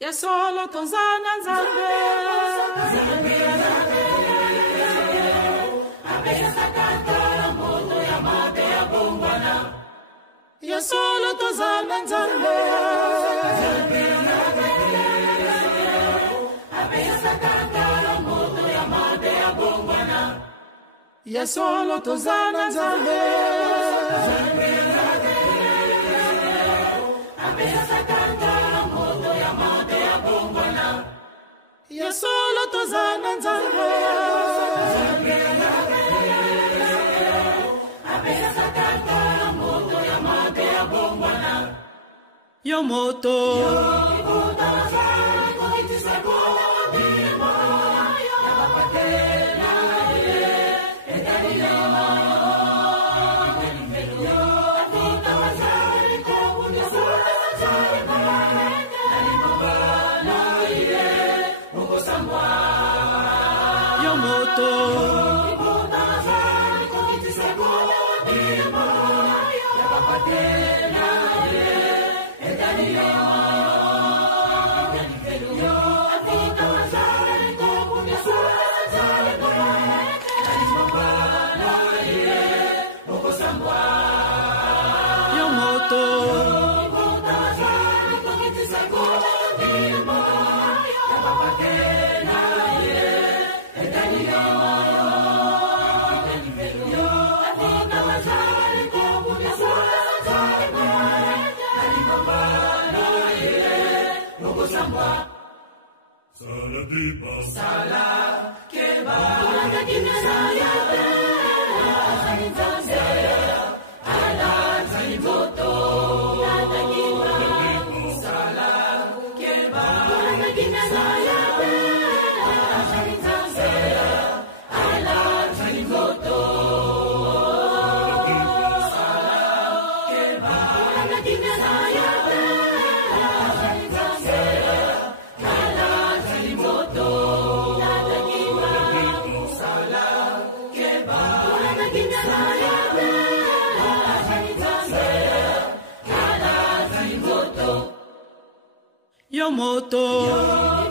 Ya solo tonzana nzambe Abesa kantara moto ya mate ya bombana Ya solo tonzana nzambe Abesa kantara moto ya mate ya bombana Ya solo tonzana nzambe Abesa kantara moto ya mate ya bombana Ya solo tonzana nzambe Abesa kantara moto ya mate ya bombana Yo moto Yo moto Sala keba Ala kinaya Ala zanimoto Ala kiba Sala keba Ala kinaya Ala zanimoto Sala keba Ala kinaya Yo moto